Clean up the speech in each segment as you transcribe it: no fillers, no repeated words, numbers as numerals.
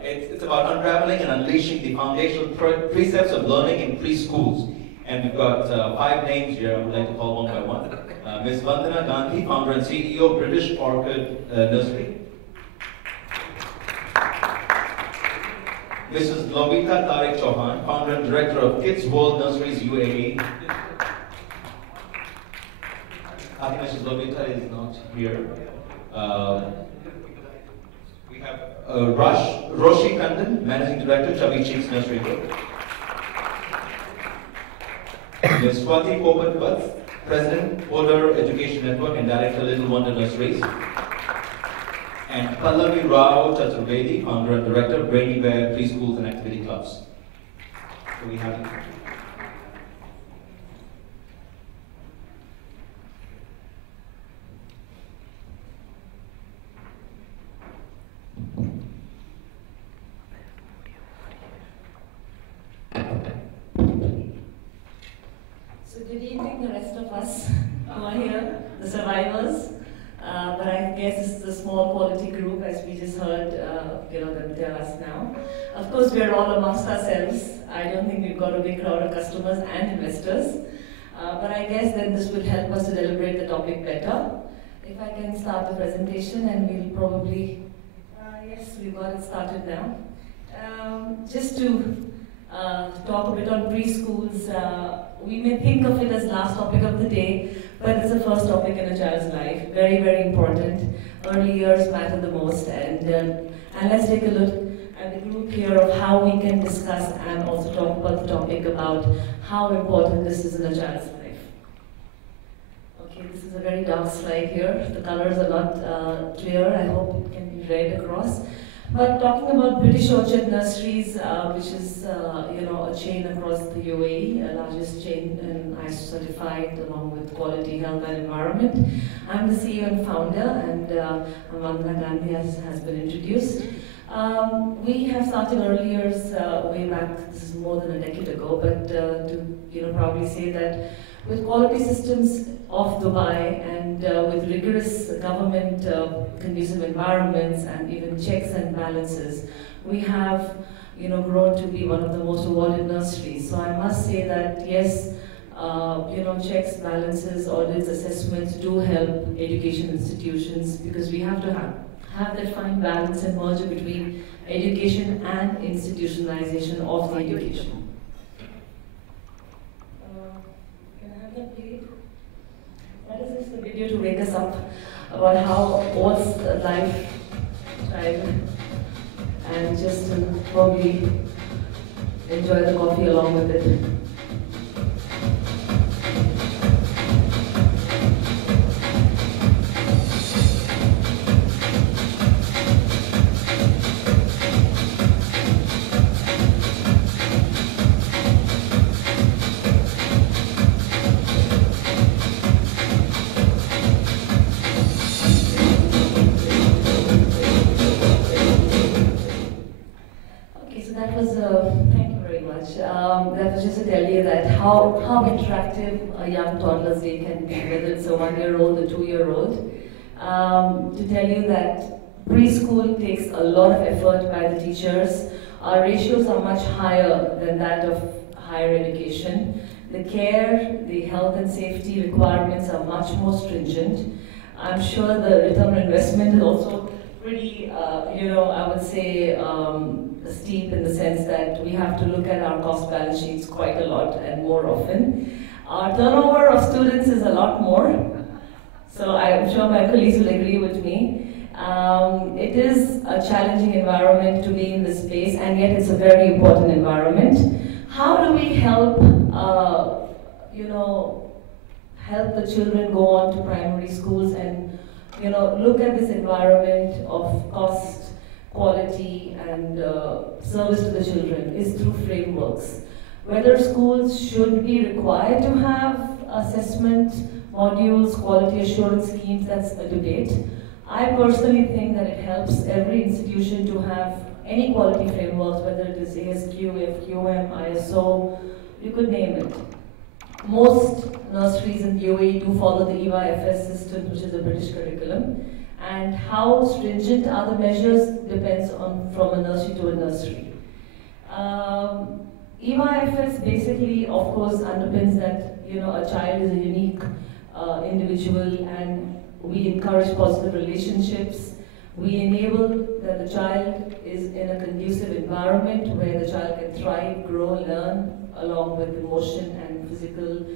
It's about unraveling and unleashing the foundational precepts of learning in preschools. And we've got 5 names here. I would like to call one by one. Ms. Vandana Gandhi, founder and CEO of British Orchid Nursery. Mrs. Lobita Tariq Chauhan, founder and director of Kids World Nurseries UAE. I think Mrs. Lobita is not here. We have Roshi Kandan, managing director, Chubby Cheeks Nursery Group. Ms. Swati Popat Butt, president, Polar Education Network and director, Little Wonder Nurseries. And Pallavi Rao Chaturvedi, founder and director, Brainy Bear Preschools and Activity Clubs. So we have you. So good evening, the rest of us who are here, the survivors. But I guess this is a small quality group, as we just heard them tell us now. Of course, we are all amongst ourselves. I don't think we've got a big crowd of customers and investors. But I guess then this will help us to deliberate the topic better. If I can start the presentation, and we'll probably, yes, we've got it started now. Just to talk a bit on preschools, we may think of it as last topic of the day, but it's the first topic in a child's life. Very, very important. Early years matter the most, and let's take a look at the group here of how we can discuss and also talk about the topic about how important this is in a child's life. Okay, this is a very dark slide here. The colors are not clear. I hope it can be read across. But talking about British Orchid Nurseries, which is a chain across the UAE, the largest chain and ISO certified along with quality, health and environment. I'm the CEO and founder, and Vandana Gandhi has been introduced. We have started early years, way back, this is more than a decade ago, but to probably say that with quality systems of Dubai and with rigorous government conducive environments and even checks and balances, we have grown to be one of the most awarded nurseries. So I must say that yes, checks, balances, audits, assessments do help education institutions, because we have to have that fine balance and merger between education and institutionalization of the education. That is just a video to wake us up about what's the lifestyle, and just to probably enjoy the coffee along with it. That was just to tell you that how interactive a young toddler's day can be, whether it's a 1-year-old or 2-year-old. To tell you that preschool takes a lot of effort by the teachers. Our ratios are much higher than that of higher education. The care, the health and safety requirements are much more stringent. I'm sure the return on investment is also pretty, I would say, steep in the sense that we have to look at our cost balance sheets quite a lot and more often. Our turnover of students is a lot more, so I'm sure my colleagues will agree with me. It is a challenging environment to be in this space, and yet it's a very important environment. How do we help, help the children go on to primary schools and look at this environment of cost, quality and service to the children is through frameworks. Whether schools should be required to have assessment modules, quality assurance schemes, that's a debate. I personally think that it helps every institution to have any quality frameworks, whether it is ASQ, FQM, ISO, you could name it. Most nurseries in UAE do follow the EYFS system, which is a British curriculum. And how stringent are the measures depends on from a nursery to a nursery. EYFS basically, of course, underpins that a child is a unique individual, and we encourage positive relationships. We enable that the child is in a conducive environment where the child can thrive, grow, learn, along with emotion and physical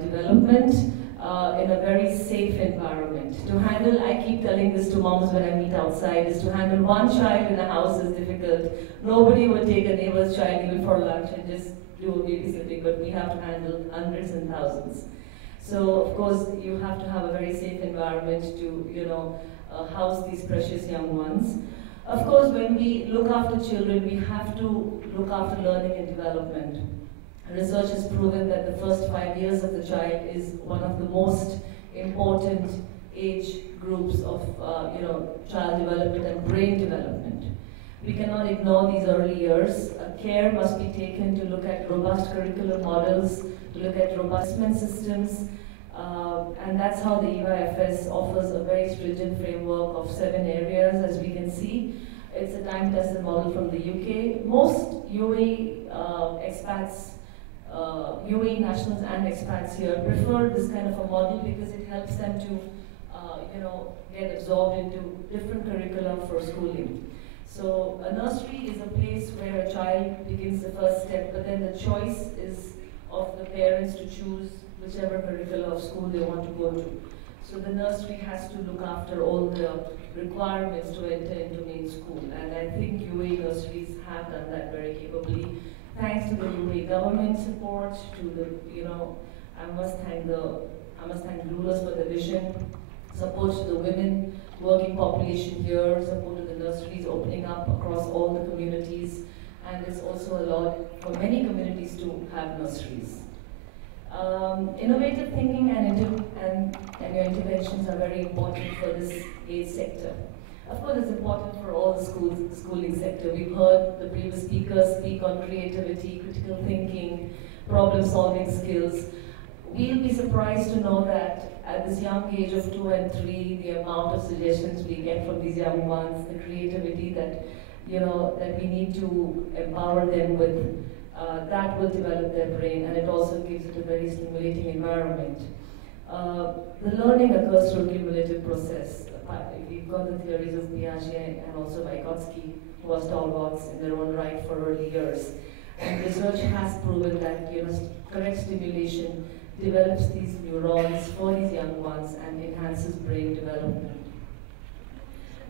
development in a very safe environment. To handle, I keep telling this to moms when I meet outside, is to handle one child in a house is difficult. Nobody would take a neighbor's child even for lunch and just do a babysitting, but we have to handle hundreds and thousands. So, of course, you have to have a very safe environment to, house these precious young ones. Of course, when we look after children, we have to look after learning and development. Research has proven that the first 5 years of the child is one of the most important age groups of, child development and brain development. We cannot ignore these early years. Care must be taken to look at robust curriculum models, to look at robust assessment systems, and that's how the EYFS offers a very stringent framework of 7 areas, as we can see. It's a time-tested model from the UK. Most UAE expats, UAE nationals and expats here prefer this kind of a model because it helps them to, get absorbed into different curricula for schooling. So a nursery is a place where a child begins the first step, but then the choice is of the parents to choose whichever curricula of school they want to go to. So the nursery has to look after all the requirements to enter into main school, and I think UAE nurseries have done that very capably. Thanks to the UAE government support, to the, I must thank rulers for the vision, support to the women working population here, support to the nurseries opening up across all the communities, and it's also allowed for many communities to have nurseries. Innovative thinking and your interventions are very important for this age sector. Of course, it's important for all the schooling sector. We've heard the previous speakers speak on creativity, critical thinking, problem-solving skills. We'll be surprised to know that at this young age of 2 and 3, the amount of suggestions we get from these young ones, the creativity that that we need to empower them with, that will develop their brain, and it also gives it a very stimulating environment. The learning occurs through a cumulative process. We've got the theories of Piaget and also Vygotsky, who are stalwarts in their own right for early years. And research has proven that correct stimulation develops these neurons for these young ones and enhances brain development.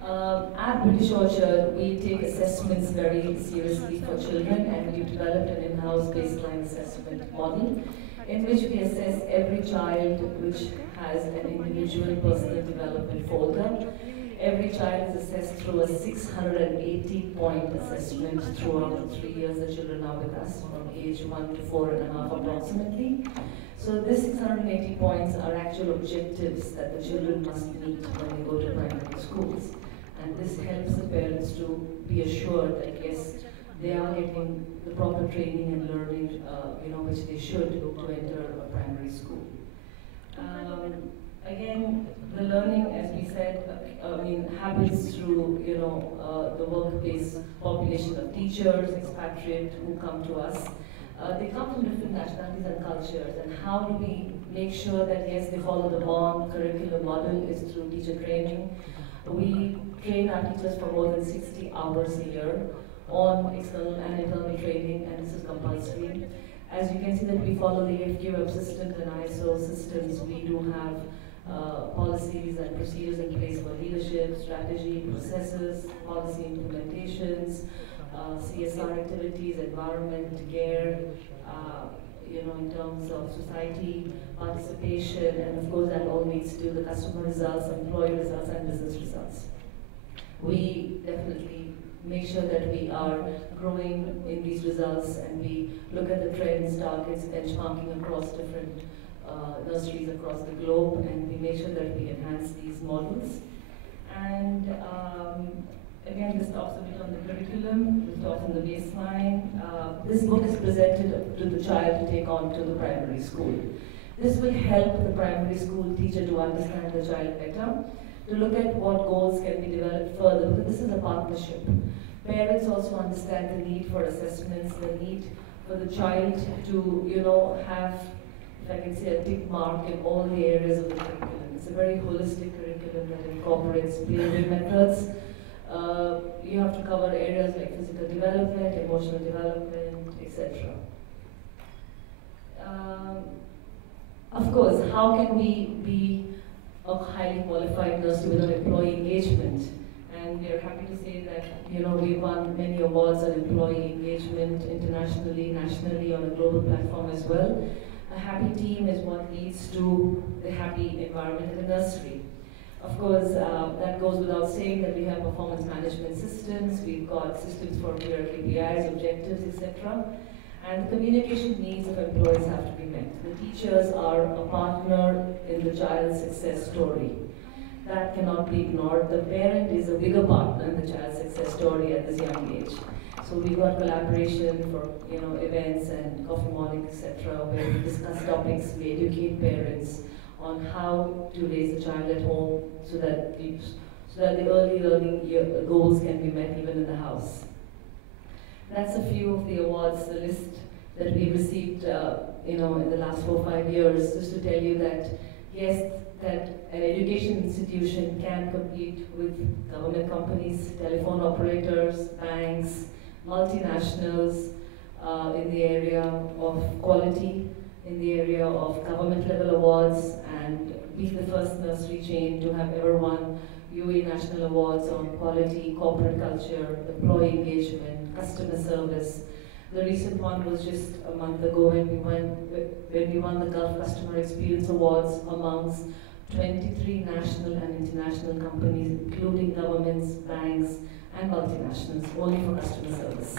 At British Orchard, we take assessments very seriously for children, and we've developed an in-house baseline assessment model in which we assess every child which has an individual personal development folder. Every child is assessed through a 680-point assessment throughout the 3 years the children are with us, from age 1 to 4.5 approximately. So this 680 points are actual objectives that the children must meet when they go to primary schools. And this helps the parents to be assured that yes, they are getting the proper training and learning, which they should to enter a primary school. Again, the learning, as we said, happens through the work-based population of teachers, expatriate who come to us. They come from different nationalities and cultures, and how do we make sure that yes, they follow the BORN curriculum model is through teacher training. We train our teachers for more than 60 hours a year on external and internal training, and this is compulsory. As you can see that we follow the FQM systems and ISO systems. We do have policies and procedures in place for leadership, strategy, processes, policy implementations, CSR activities, environment, care, in terms of society participation, and of course that all leads to the customer results, employee results, and business results. We definitely make sure that we are growing in these results, and we look at the trends, targets, benchmarking across different nurseries across the globe, and we make sure that we enhance these models. And again, this talks a bit on the curriculum, this talks on the baseline. This book is presented to the child to take on to the primary school. This will help the primary school teacher to understand the child better. to look at what goals can be developed further, because this is a partnership. Parents also understand the need for assessments, the need for the child to, have, if I can say, a tick mark in all the areas of the curriculum. It's a very holistic curriculum that incorporates behavior methods. You have to cover areas like physical development, emotional development, etc. Of course, how can we be a highly qualified nursery with an employee engagement? And we are happy to say that we won many awards on employee engagement internationally, nationally, on a global platform as well. A happy team is what leads to the happy environment in the nursery. Of course, that goes without saying that we have performance management systems, we've got systems for clear KPIs, objectives, etc. And the communication needs of employees have to be met. The teachers are a partner in the child's success story. That cannot be ignored. The parent is a bigger partner in the child's success story at this young age. So we've got collaboration for events and coffee morning, etc., where we discuss topics, we educate parents on how to raise the child at home so that the early learning goals can be met even in the house. That's a few of the awards, the list that we received in the last 4 or 5 years, just to tell you that yes, that an education institution can compete with government companies, telephone operators, banks, multinationals in the area of quality, in the area of government level awards, and be the first nursery chain to have ever won UAE national awards on quality, corporate culture, employee engagement, customer service. The recent one was just a month ago when we won the Gulf Customer Experience Awards amongst 23 national and international companies, including governments, banks, and multinationals, only for customer service.